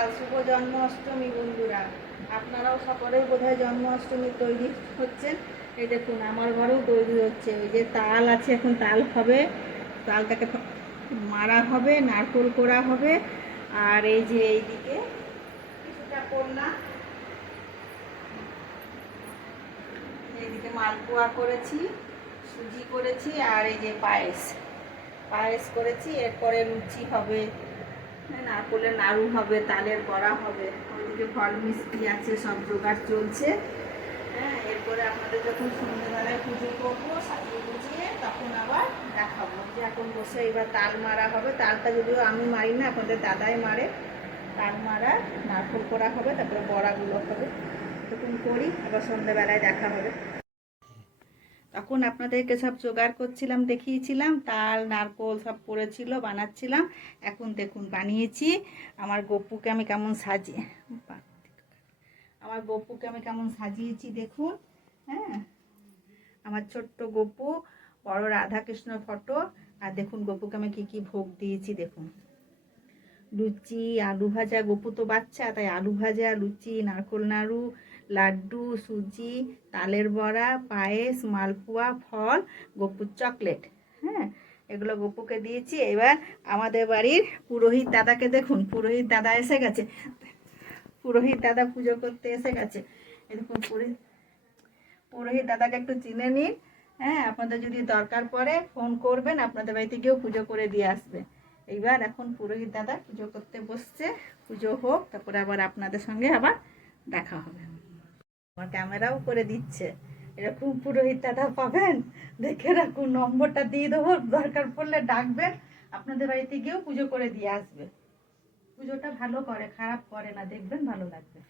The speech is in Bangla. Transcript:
সকাল, শুভ জন্মাষ্টমী বন্ধুরা। আপনারাও সকলেই বোধহয় জন্মাষ্টমী তৈরি হচ্ছেন। এই দেখুন আমার ঘরেও তৈরি হচ্ছে। ওই যে তাল আছে, এখন তাল হবে, তালটাকে মারা হবে, নারকোল করা হবে। আর এই যে এইদিকে কিছুটা করলাম, এইদিকে মালপোয়া করেছি, সুজি করেছি, আর এই যে পায়েস পায়েস করেছি। এরপরে লুচি হবে, নারকোলের নাড়ু হবে, তালের বড়া হবে, ওইদিকে ফল মিষ্টি আছে, সব জোগাড় চলছে। হ্যাঁ, এরপরে আপনাদের যখন সন্ধ্যেবেলায় পুজো করবো সাজিয়ে গুছিয়ে, তখন আবার দেখাবো যে এখন বসে এবার তাল মারা হবে। তালটা যদিও আমি মারি না, আপনাদের দাদাই মারে। তাল মারা, নারকোল করা হবে, তারপরে বড়াগুলো হবে। তখন করি, আবার সন্ধ্যেবেলায় দেখা হবে। তখন আপনাদেরকে সব জোগাড় করছিলাম, দেখিয়েছিলাম, তাল নারকোল সব পড়েছিল, বানাচ্ছিলাম। এখন দেখুন বানিয়েছি। আমার গপুকে আমি কেমন সাজিয়েছি দেখুন। হ্যাঁ, আমার ছোট্ট গপু, বড় রাধাকৃষ্ণ ফটো। আর দেখুন গপুকে আমি কি কি ভোগ দিয়েছি দেখুন। লুচি, আলু ভাজা, গপু তো বাচ্চা, তাই আলু ভাজা, লুচি, নারকোল নাড়ু, লাড্ডু, সুজি, তালের বড়া, পায়েস, মালপোয়া, ফল, গপুর চকলেট। হ্যাঁ, এগুলো গপুকে দিয়েছি। এবার আমাদের বাড়ির পুরোহিত দাদাকে দেখুন, পুরোহিত দাদা এসে গেছে। পুরোহিত দাদা পুজো করতে এসে গেছে। এরকম পুরোহিত দাদাকে একটু চিনে নিন। হ্যাঁ, আপনাদের যদি দরকার পড়ে ফোন করবেন, আপনাদের বাড়িতে গিয়েও পুজো করে দিয়ে আসবে। এইবার এখন পুরোহিত দাদা পুজো করতে বসছে। পুজো হোক, তারপরে আবার আপনাদের সঙ্গে আবার দেখা হবে। আমার ক্যামেরাও করে দিচ্ছে। এরকম পুরোহিত দাদা পাবেন, দেখে রাখুন, নম্বরটা দিয়ে দেবো, দরকার পড়লে ডাকবেন, আপনাদের বাড়িতে গিয়েও পুজো করে দিয়ে আসবে। পুজোটা ভালো করে, খারাপ করে না, দেখবেন ভালো লাগবে।